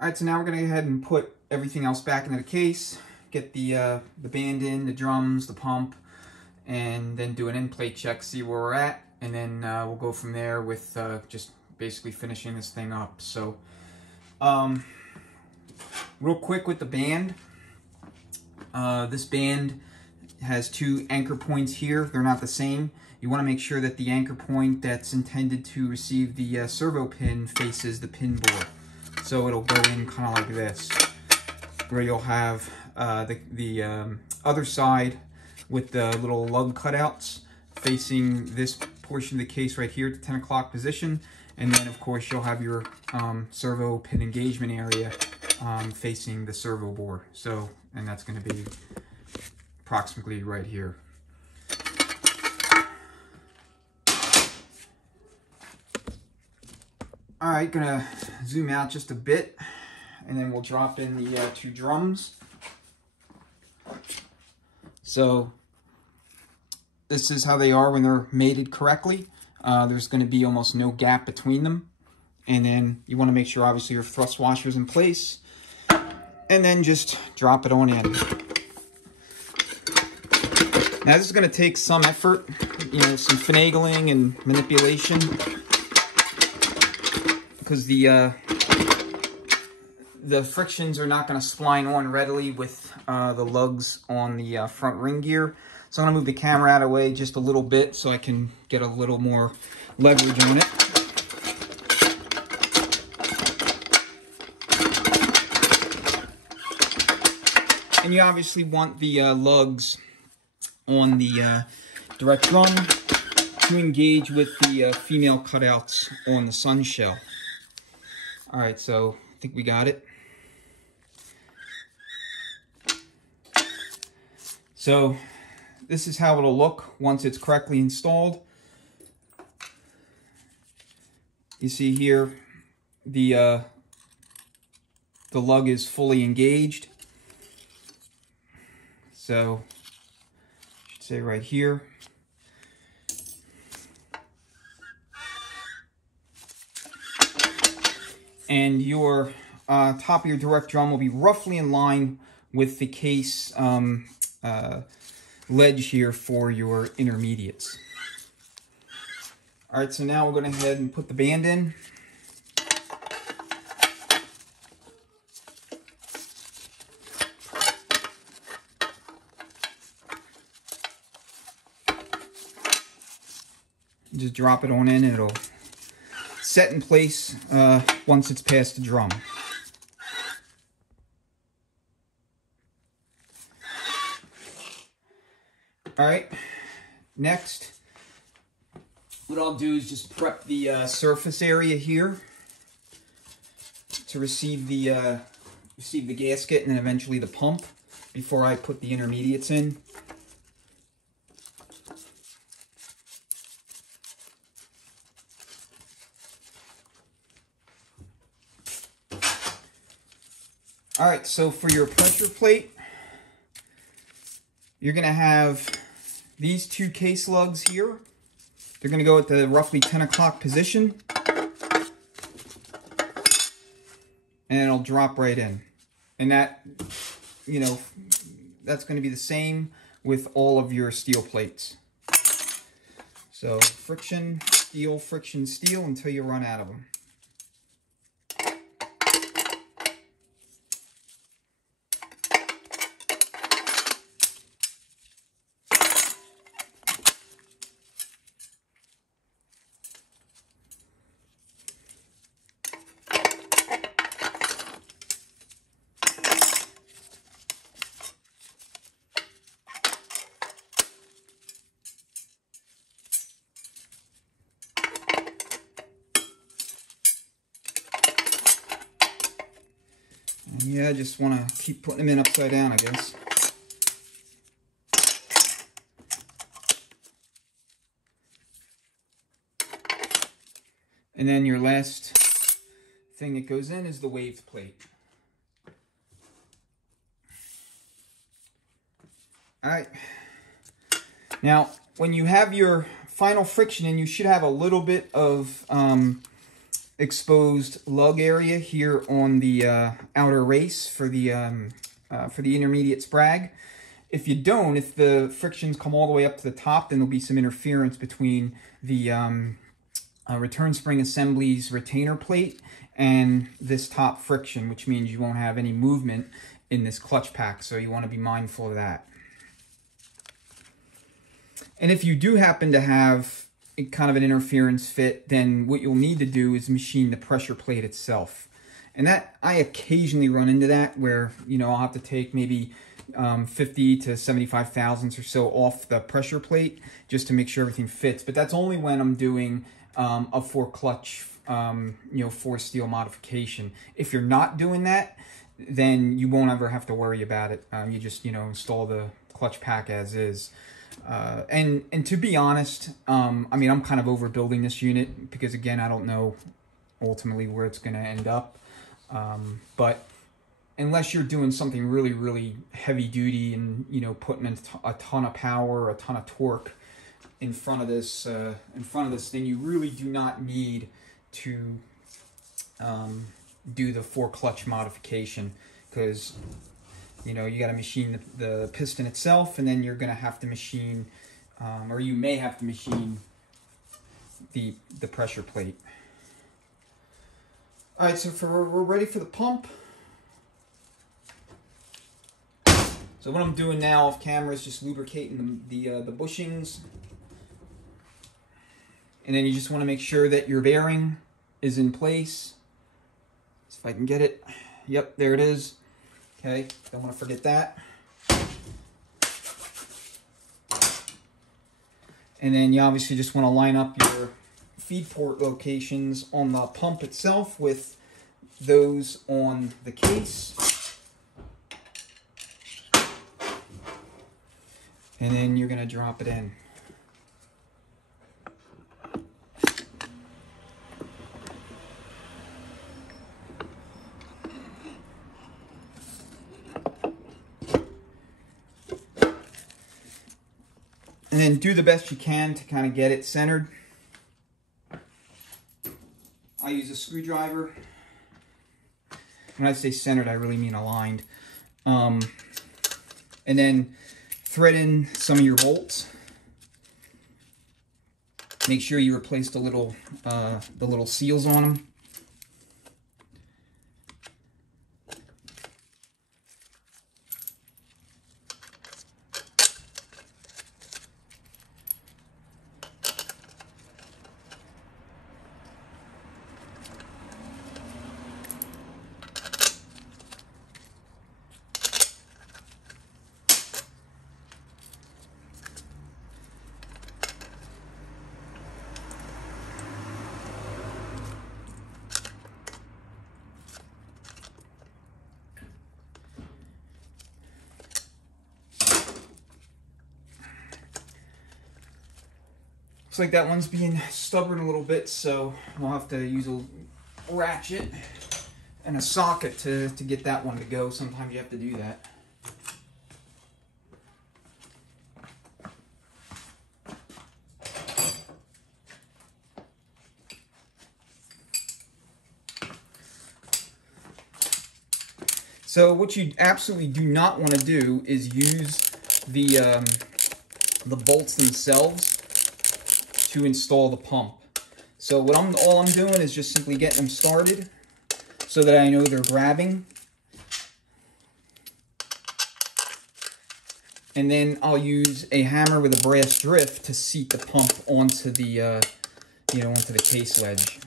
Alright, so now we're going to go ahead and put everything else back into the case, get the band in, the drums, the pump, and then do an in-plate check, see where we're at, and then we'll go from there with just basically finishing this thing up. So, real quick with the band, this band has two anchor points here. They're not the same. You want to make sure that the anchor point that's intended to receive the servo pin faces the pin board. So it'll go in kind of like this, where you'll have the other side with the little lug cutouts facing this portion of the case right here at the 10 o'clock position. And then, of course, you'll have your servo pin engagement area facing the servo board. So, and that's going to be approximately right here. Alright, gonna zoom out just a bit, and then we'll drop in the two drums. So, this is how they are when they're mated correctly. There's going to be almost no gap between them. And then you want to make sure, obviously, your thrust washer's in place. And then just drop it on in. Now, this is going to take some effort, you know, some finagling and manipulation, because the frictions are not going to spline on readily with the lugs on the front ring gear. So I'm going to move the camera out of the way just a little bit so I can get a little more leverage on it. And you obviously want the lugs on the direct drum to engage with the female cutouts on the sun shell. Alright, so I think we got it. So this is how it'll look once it's correctly installed. You see here the lug is fully engaged. So I should say right here. And your top of your direct drum will be roughly in line with the case ledge here for your intermediates. Alright, so now we're going to go ahead and put the band in. Just drop it on in and it'll set in place once it's past the drum. Alright, next, what I'll do is just prep the surface area here to receive the gasket and then eventually the pump before I put the intermediates in. Alright, so for your pressure plate, you're going to have these two case lugs here. They're going to go at the roughly 10 o'clock position. And it'll drop right in. And that, you know, that's going to be the same with all of your steel plates. So friction, steel until you run out of them. Yeah, I just want to keep putting them in upside down, I guess. And then your last thing that goes in is the waved plate. Alright. Now, when you have your final friction in, you should have a little bit of exposed lug area here on the outer race for the intermediate sprag. If you don't, if the frictions come all the way up to the top, then there'll be some interference between the return spring assembly's retainer plate and this top friction, which means you won't have any movement in this clutch pack, so you want to be mindful of that. And if you do happen to have kind of an interference fit, then what you'll need to do is machine the pressure plate itself. And that, I occasionally run into that where, you know, I'll have to take maybe 50 to 75 thousandths or so off the pressure plate just to make sure everything fits. But that's only when I'm doing a 4-clutch, you know, 4-steel modification. If you're not doing that, then you won't ever have to worry about it. You just, you know, install the clutch pack as is. And to be honest, I mean, I'm kind of overbuilding this unit because, again, I don't know ultimately where it's going to end up. But unless you're doing something really, really heavy duty and, you know, putting a ton of power, a ton of torque in front of this, then you really do not need to do the 4-clutch modification, because, you know, you got to machine the piston itself, and then you're going to have to machine, or you may have to machine the pressure plate. All right, so we're ready for the pump. So what I'm doing now off camera is just lubricating the bushings. And then you just want to make sure that your bearing is in place. So if I can get it. Yep, there it is. Okay, don't want to forget that. And then you obviously just want to line up your feed port locations on the pump itself with those on the case. And then you're going to drop it in. And then do the best you can to kind of get it centered. I use a screwdriver. When I say centered, I really mean aligned. And then thread in some of your bolts. Make sure you replace the little seals on them. Looks like that one's being stubborn a little bit, so I'll have to use a ratchet and a socket to get that one to go. Sometimes you have to do that. So what you absolutely do not want to do is use the bolts themselves to install the pump. So what all I'm doing is just simply getting them started so that I know they're grabbing. And then I'll use a hammer with a brass drift to seat the pump onto the onto the case ledge.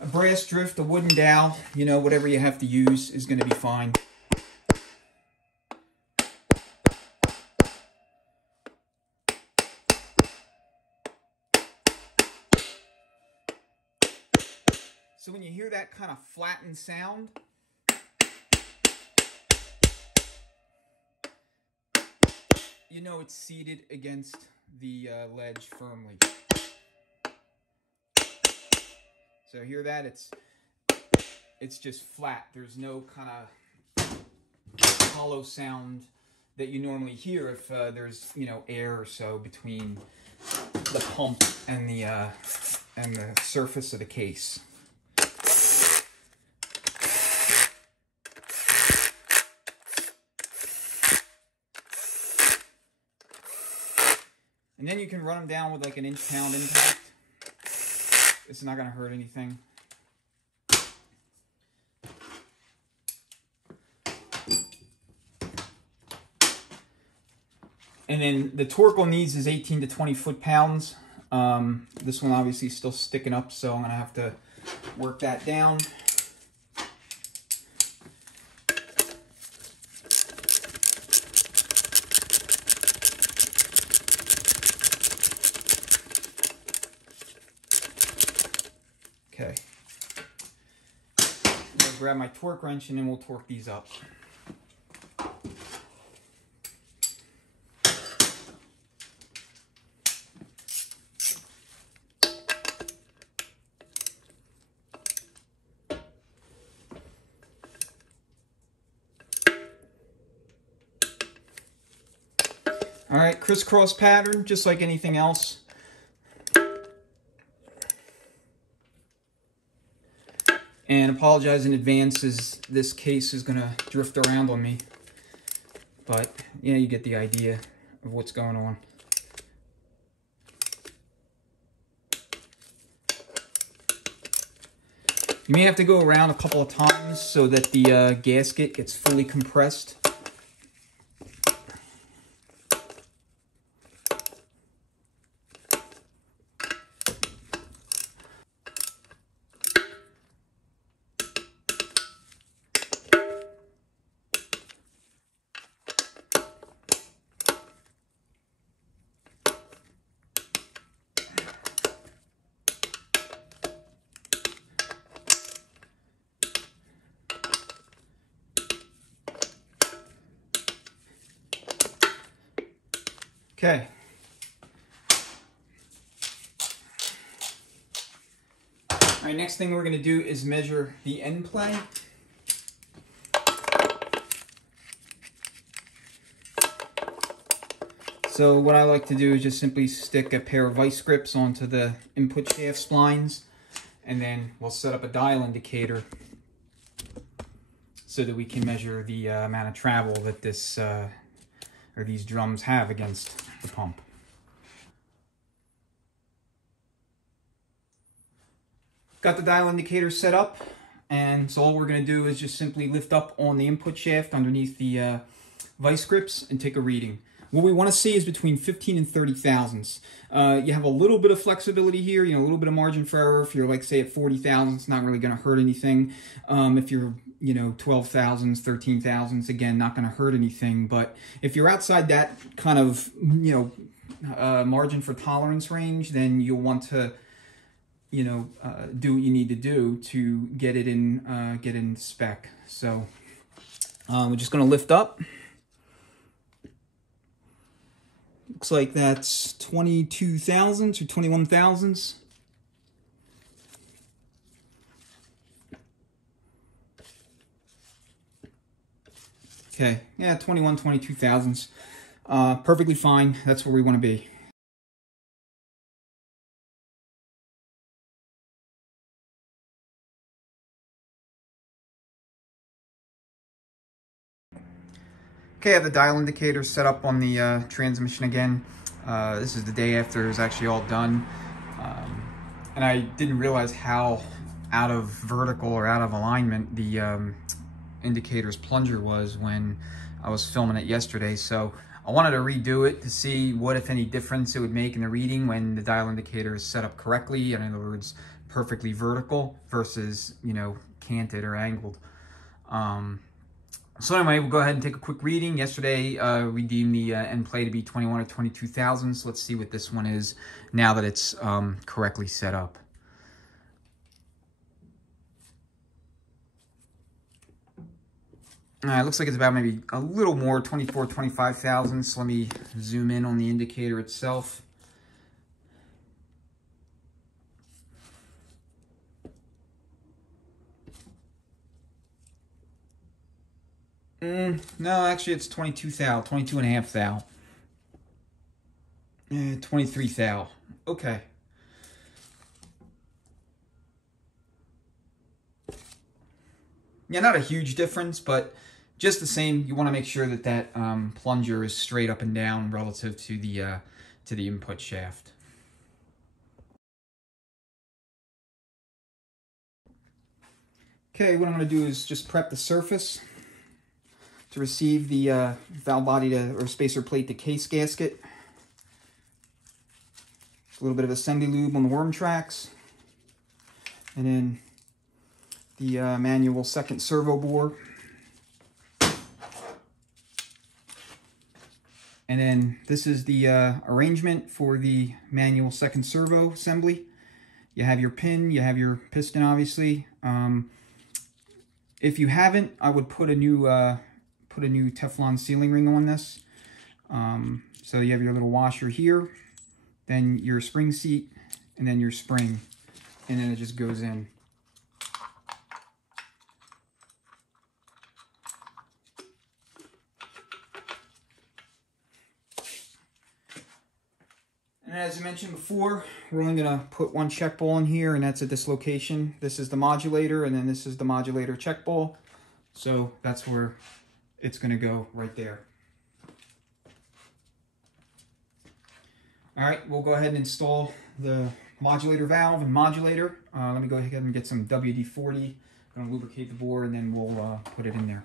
A brass drift, a wooden dowel, you know, whatever you have to use is going to be fine. So when you hear that kind of flattened sound, you know it's seated against the ledge firmly. So hear that? It's just flat. There's no kind of hollow sound that you normally hear if there's, you know, air or so between the pump and the surface of the case. And then you can run them down with like an inch-pound impact. It's not going to hurt anything. And then the torque on these is 18 to 20 foot-pounds. This one obviously is still sticking up, so I'm going to have to work that down. Okay. I'm going to grab my torque wrench and then we'll torque these up. All right, crisscross pattern, just like anything else. And apologize in advance as this case is going to drift around on me. But, yeah, you get the idea of what's going on. You may have to go around a couple of times so that the gasket gets fully compressed. Okay. All right, next thing we're going to do is measure the end play. So what I like to do is just simply stick a pair of vice grips onto the input shaft splines, and then we'll set up a dial indicator so that we can measure the amount of travel that this or these drums have against the pump. Got the dial indicator set up, and so all we're going to do is just simply lift up on the input shaft underneath the vice grips and take a reading. What we want to see is between 15 and 30 thousandths. You have a little bit of flexibility here, you know, a little bit of margin for error. If you're like, say, at 40 thousandths, it's not really going to hurt anything. If you're, you know, 12 thousandths, 13 thousandths, again, not going to hurt anything. But if you're outside that kind of, you know, margin for tolerance range, then you'll want to, you know, do what you need to do to get it in spec. So we're just going to lift up. Looks like that's 22 thousandths or 21 thousandths. Okay, yeah, 21, 22 thousandths. Perfectly fine. That's where we want to be. Okay, I have the dial indicator set up on the transmission again. This is the day after it was actually all done. And I didn't realize how out of vertical or out of alignment the indicator's plunger was when I was filming it yesterday. So I wanted to redo it to see what, if any, difference it would make in the reading when the dial indicator is set up correctly. In other words, perfectly vertical versus, you know, canted or angled. So anyway, we'll go ahead and take a quick reading. Yesterday, we deemed the end play to be 21 or 22 thousandths. Let's see what this one is now that it's correctly set up. It looks like it's about maybe a little more, 24, 25 thousandths. Let me zoom in on the indicator itself. No, actually it's 22 thou, 22 and a half thou. 23 thou. Okay. Yeah, not a huge difference, but just the same, you want to make sure that that plunger is straight up and down relative to the input shaft. Okay, what I'm going to do is just prep the surface to receive the valve body or spacer plate to case gasket. A little bit of assembly lube on the worm tracks, and then the manual second servo bore. And then this is the arrangement for the manual second servo assembly. You have your pin, you have your piston, obviously. If you haven't, I would put a new Teflon sealing ring on this. So you have your little washer here, then your spring seat, and then your spring, and then it just goes in. And as I mentioned before, we're only going to put one check ball in here, and that's at this location. This is the modulator, and then this is the modulator check ball. So that's where it's going to go right there. All right, we'll go ahead and install the modulator valve and modulator. Let me go ahead and get some WD-40. I'm going to lubricate the bore, and then we'll put it in there.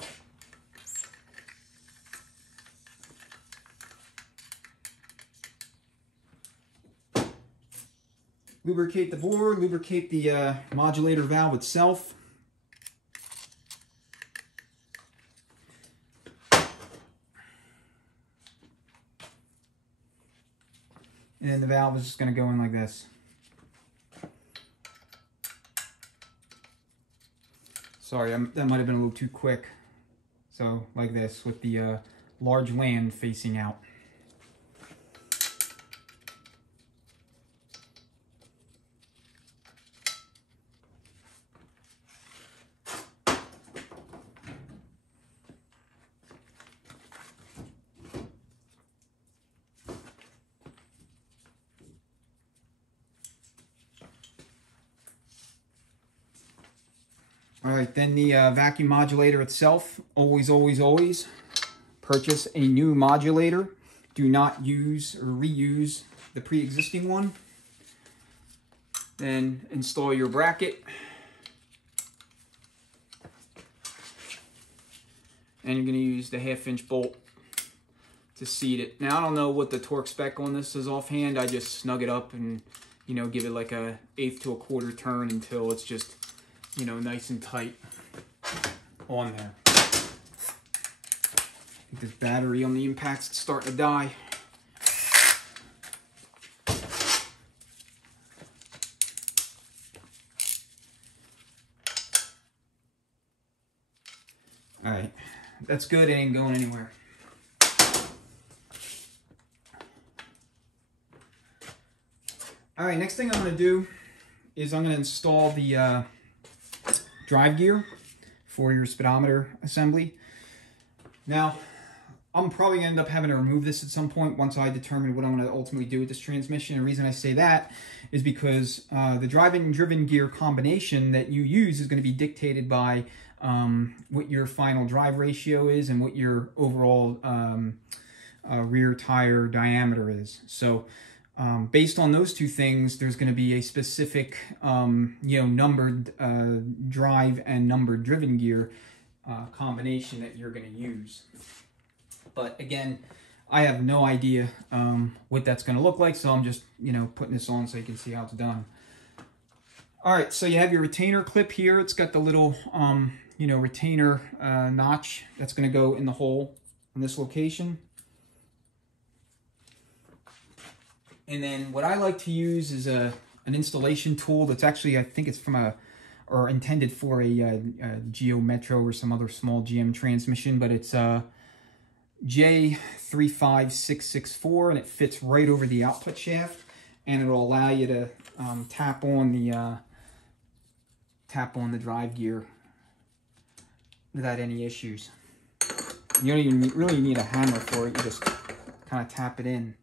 Lubricate the bore, lubricate the modulator valve itself. And then the valve is just going to go in like this. Sorry, that might have been a little too quick. So like this, with the large land facing out. All right, then the vacuum modulator itself, always, always, always purchase a new modulator. Do not use or reuse the pre-existing one. Then install your bracket. And you're going to use the 1/2-inch bolt to seat it. Now, I don't know what the torque spec on this is offhand. I just snug it up and, you know, give it like a 1/8 to 1/4 turn until it's just, you know, nice and tight on there. I think this battery on the impact's starting to die. All right, that's good. It ain't going anywhere. All right, next thing I'm going to do is I'm going to install the drive gear for your speedometer assembly. Now, I'm probably going to end up having to remove this at some point once I determine what I'm going to ultimately do with this transmission. And the reason I say that is because the drive-in and driven gear combination that you use is going to be dictated by what your final drive ratio is and what your overall rear tire diameter is. So based on those two things, there's going to be a specific, you know, numbered drive and numbered driven gear combination that you're going to use. But again, I have no idea what that's going to look like, so I'm just, you know, putting this on so you can see how it's done. All right, so you have your retainer clip here. It's got the little, you know, retainer notch that's going to go in the hole in this location. And then what I like to use is an installation tool that's actually, I think it's from or intended for a Geo Metro or some other small GM transmission, but it's J35664, and it fits right over the output shaft, and it'll allow you to tap on the drive gear without any issues. You don't even really need a hammer for it. You just kind of tap it in.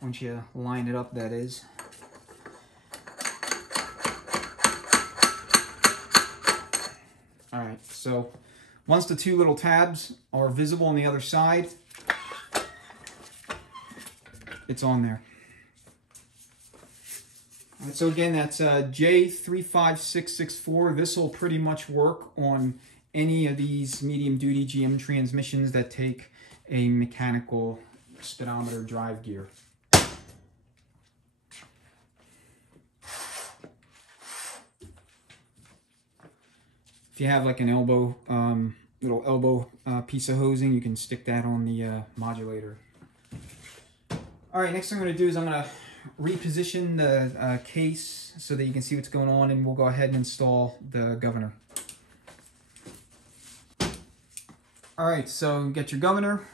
Once you line it up, that is. Alright, so once the two little tabs are visible on the other side, it's on there. All right, so again, that's J35664. This will pretty much work on any of these medium-duty GM transmissions that take a mechanical speedometer drive gear. If you have like an elbow, little elbow piece of hosing, you can stick that on the modulator. All right, next thing I'm going to do is I'm going to reposition the case so that you can see what's going on, and we'll go ahead and install the governor. All right, so get your governor,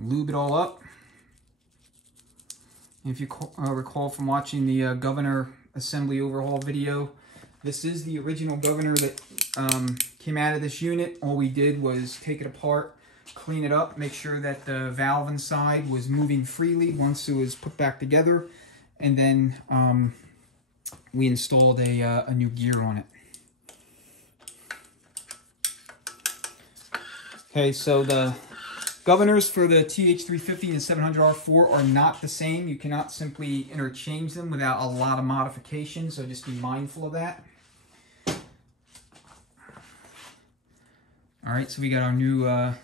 lube it all up. If you recall from watching the governor assembly overhaul video, this is the original governor that came out of this unit. All we did was take it apart, clean it up, make sure that the valve inside was moving freely once it was put back together, and then we installed a new gear on it. Okay, so the governors for the TH350 and 700R4 are not the same. You cannot simply interchange them without a lot of modification, so just be mindful of that. All right, so we got our new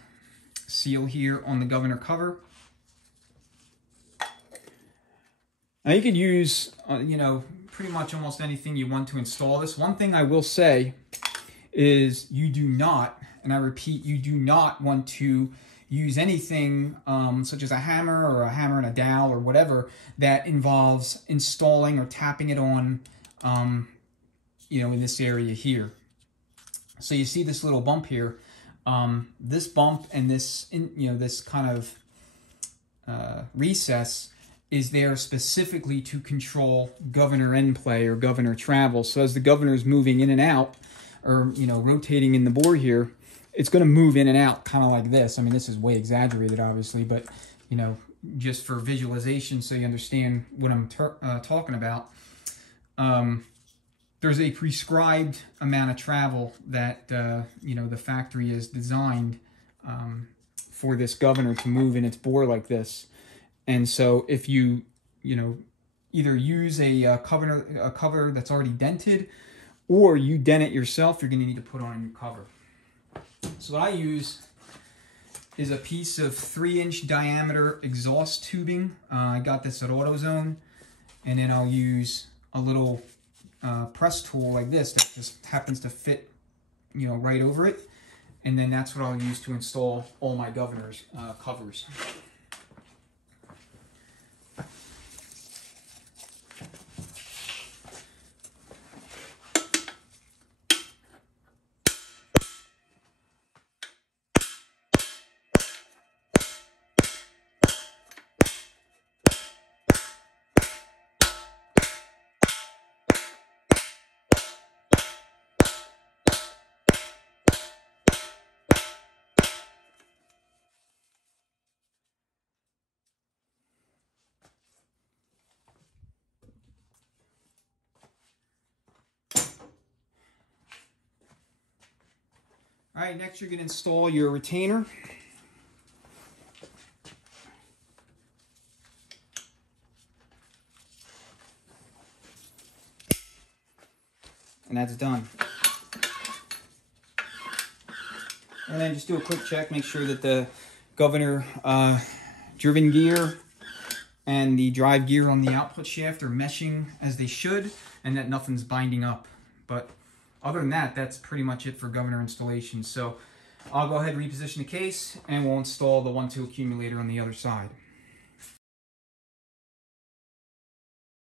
seal here on the governor cover. Now you could use, you know, pretty much almost anything you want to install this. One thing I will say is you do not, and I repeat, you do not want to use anything such as a hammer or a hammer and a dowel or whatever that involves installing or tapping it on, you know, in this area here. So you see this little bump here. This bump and this, you know, this kind of recess is there specifically to control governor end play or governor travel. So as the governor is moving in and out, or, you know, rotating in the bore here, it's going to move in and out kind of like this. I mean, this is way exaggerated, obviously, but, you know, just for visualization so you understand what I'm talking about. There's a prescribed amount of travel that, you know, the factory has designed for this governor to move in its bore like this. And so if you, you know, either use a cover that's already dented, or you dent it yourself, you're going to need to put on a new cover. So what I use is a piece of 3-inch diameter exhaust tubing. I got this at AutoZone. And then I'll use a little press tool like this that just happens to fit, you know, right over it. And then that's what I'll use to install all my governor's covers. All right, next you're going to install your retainer. And that's done. And then just do a quick check, make sure that the governor driven gear and the drive gear on the output shaft are meshing as they should, and that nothing's binding up. But other than that, that's pretty much it for governor installation. So I'll go ahead and reposition the case, and we'll install the 1-2 accumulator on the other side.